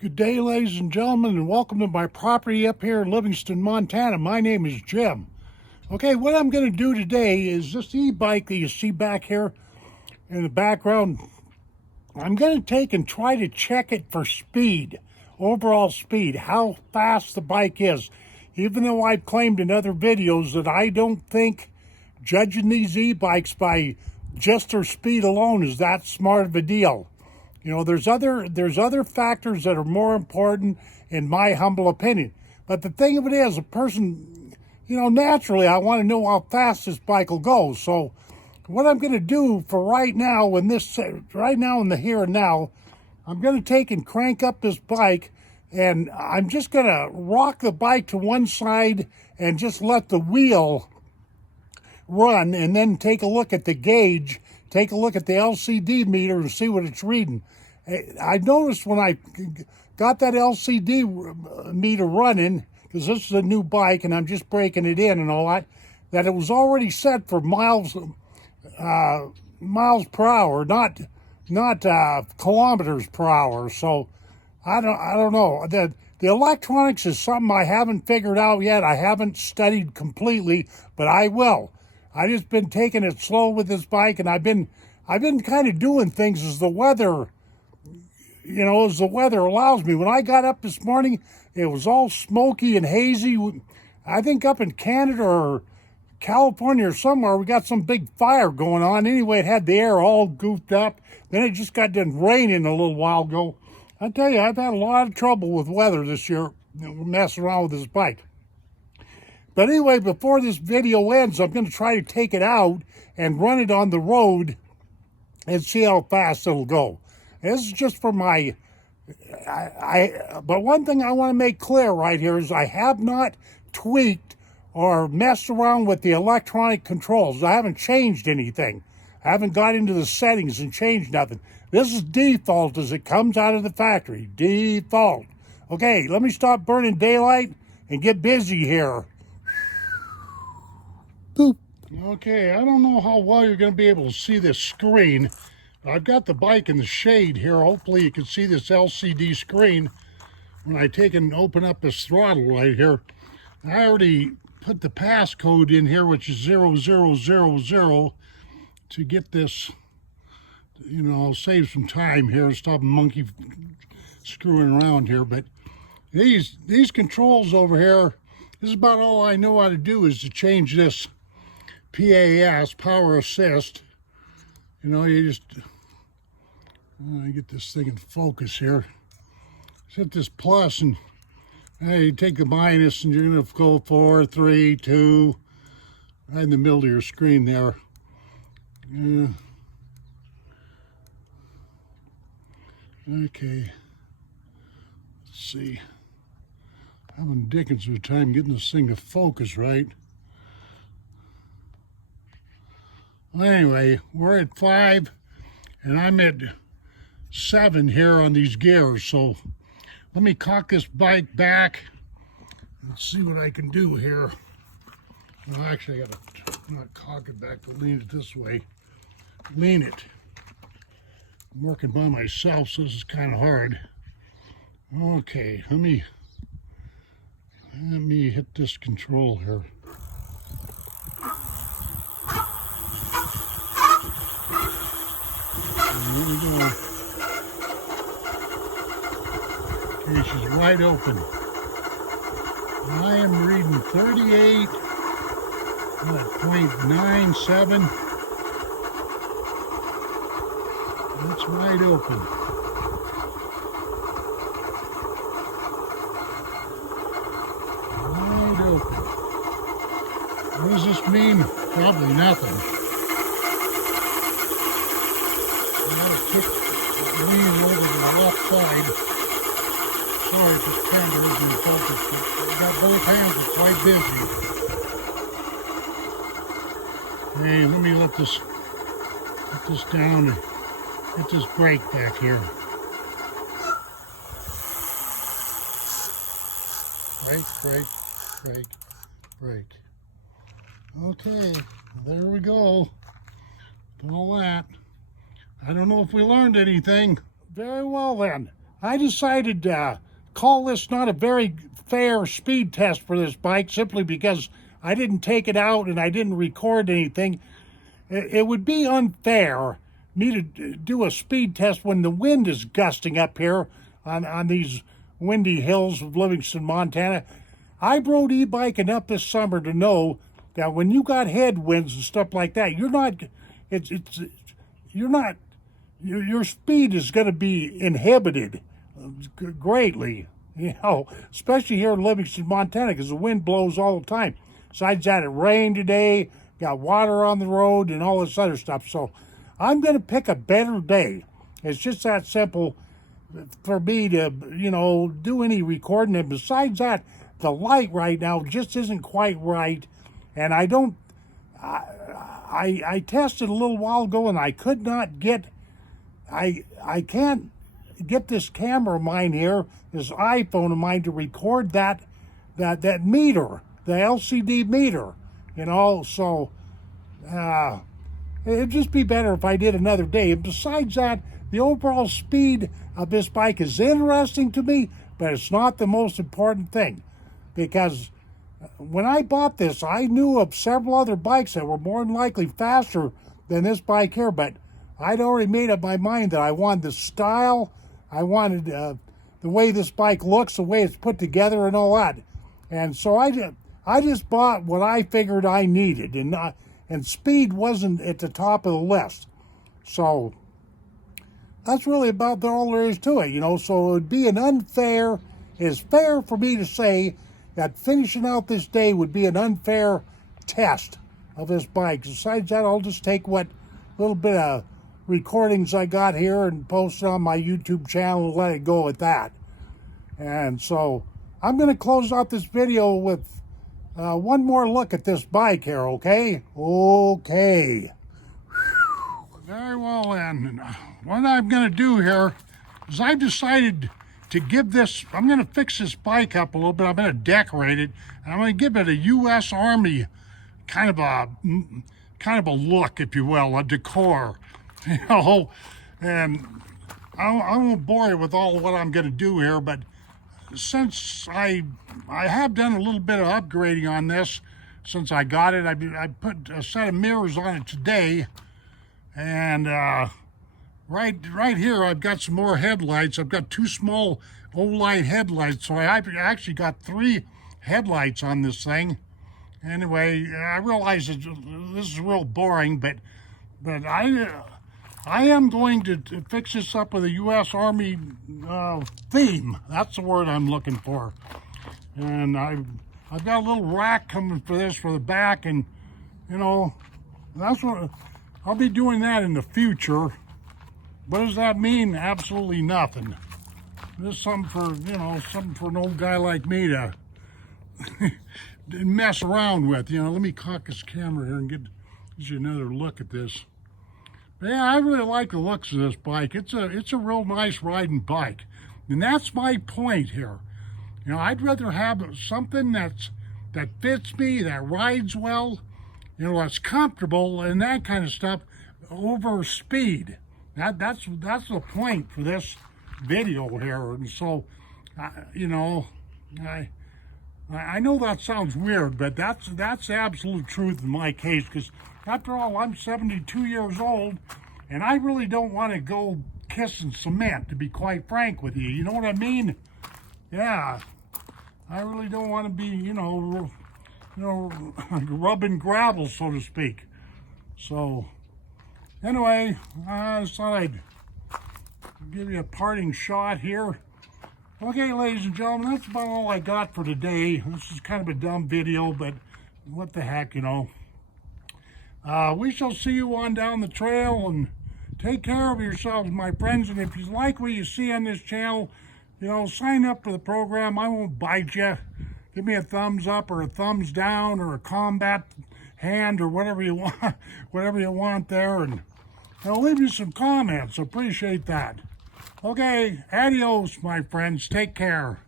Good day, ladies and gentlemen, and welcome to my property up here in Livingston, Montana. My name is Jim. Okay, what I'm going to do today is this e-bike that you see back here in the background. I'm going to take and try to check it for speed, overall speed, how fast the bike is. Even though I've claimed in other videos that I don't think judging these e-bikes by just their speed alone is that smart of a deal. You know, there's other factors that are more important in my humble opinion. But the thing of it is, a person, naturally I want to know how fast this bike will go. So what I'm going to do for right now in the here and now, I'm going to take and crank up this bike, and I'm just going to rock the bike to one side and just let the wheel run, and then take a look at the gauge, take a look at the LCD meter and see what it's reading. I noticed when I got that LCD meter running, because this is a new bike and I'm just breaking it in and all that it was already set for miles per hour, not kilometers per hour. So I don't know. The electronics is something I haven't figured out yet. I haven't studied completely, but I will. I just been taking it slow with this bike, and I've been kind of doing things as the weather allows me. When I got up this morning, it was all smoky and hazy. I think up in Canada or California or somewhere, we got some big fire going on. Anyway, it had the air all goofed up. Then it just got done raining a little while ago. I tell you, I've had a lot of trouble with weather this year, messing around with this bike. But anyway, before this video ends, I'm going to try to take it out and run it on the road and see how fast it'll go. This is just for my, but one thing I want to make clear right here is I have not tweaked or messed around with the electronic controls. I haven't changed anything. I haven't got into the settings and changed nothing. This is default as it comes out of the factory. Default. Okay, let me stop burning daylight and get busy here. Boop. Okay, I don't know how well you're going to be able to see this screen. I've got the bike in the shade here. Hopefully you can see this LCD screen when I take and open up this throttle right here. I already put the passcode in here, which is 0000, to get this, I'll save some time here and stop monkey screwing around here. But these controls over here, this is about all I know how to do, is to change this PAS, power assist. You just, I get this thing in focus here. Hit this plus, and you take the minus, and you're going to go 4, 3, 2, right in the middle of your screen there. Okay. Let's see. Having dickens of a time getting this thing to focus right. Anyway, we're at 5, and I'm at 7 here on these gears. So let me cock this bike back and see what I can do here. Well, actually, I gotta not cock it back, but lean it this way. Lean it. I'm working by myself, so this is kind of hard. Okay, let me hit this control here. Here we go. Okay, she's wide open. I am reading 38.97. It's wide open. Wide open. What does this mean? Probably nothing. Kick the wheel over to the left side. Sorry if this camera isn't in focus, but I got both hands are quite busy. Hey, let me let this down and get this brake back here. Brake. Okay, there we go. Done all that. I don't know if we learned anything. Very well then. I decided to call this not a very fair speed test for this bike simply because I didn't take it out and I didn't record anything. It would be unfair me to do a speed test when the wind is gusting up here on these windy hills of Livingston, Montana. I rode e-bike enough this summer to know that when you got headwinds and stuff like that, your speed is going to be inhibited greatly, especially here in Livingston, Montana, because the wind blows all the time. Besides that, it rained today, got water on the road and all this other stuff. So I'm going to pick a better day. It's just that simple for me to, do any recording. And besides that, the light right now just isn't quite right. And I tested a little while ago and I could not get, I can't get this camera of mine here, this iPhone of mine, to record that meter, the LCD meter, so it'd just be better if I did another day. And besides that, the overall speed of this bike is interesting to me, but it's not the most important thing, because when I bought this, I knew of several other bikes that were more than likely faster than this bike here, but I'd already made up my mind that I wanted the style, I wanted the way this bike looks, the way it's put together and all that. And so I just bought what I figured I needed, and speed wasn't at the top of the list. So that's really about all there is to it, so it would be it's fair for me to say that finishing out this day would be an unfair test of this bike. Besides that, I'll just take what little bit of recordings I got here and post it on my YouTube channel and let it go at that. And so I'm going to close out this video with one more look at this bike here, okay? Okay. Very well then. What I'm going to do here is I've decided to give this, I'm going to fix this bike up a little bit. I'm going to decorate it, and I'm going to give it a U.S. Army kind of a look, if you will, a decor, and I won't bore you with all of what I'm going to do here, but since I have done a little bit of upgrading on this since I got it. I put a set of mirrors on it today, and right here I've got some more headlights. I've got two small Olight headlights, so I actually got 3 headlights on this thing. Anyway, I realize that this is real boring, but I am going to fix this up with a U.S. Army theme. That's the word I'm looking for. And I've got a little rack coming for this for the back, and that's what I'll be doing that in the future. What does that mean? Absolutely nothing. This is something for an old guy like me to mess around with. Let me cock this camera here and get you another look at this. But yeah, I really like the looks of this bike. It's a real nice riding bike, and that's my point here. I'd rather have something that fits me, that rides well, that's comfortable and that kind of stuff, over speed. That's the point for this video here. And so, I know that sounds weird, but that's the absolute truth in my case, because after all, I'm 72 years old, and I really don't want to go kissing cement, to be quite frank with you. You know what I mean? Yeah, I really don't want to be, rubbing gravel, so to speak. So, anyway, I just thought I'd give you a parting shot here. Okay, ladies and gentlemen, that's about all I got for today. This is kind of a dumb video, but what the heck, we shall see you on down the trail, and take care of yourselves, my friends. And if you like what you see on this channel, sign up for the program. I won't bite you. Give me a thumbs up or a thumbs down or a combat hand or whatever you want there, and I'll leave you some comments. Appreciate that. Okay, adios, my friends. Take care.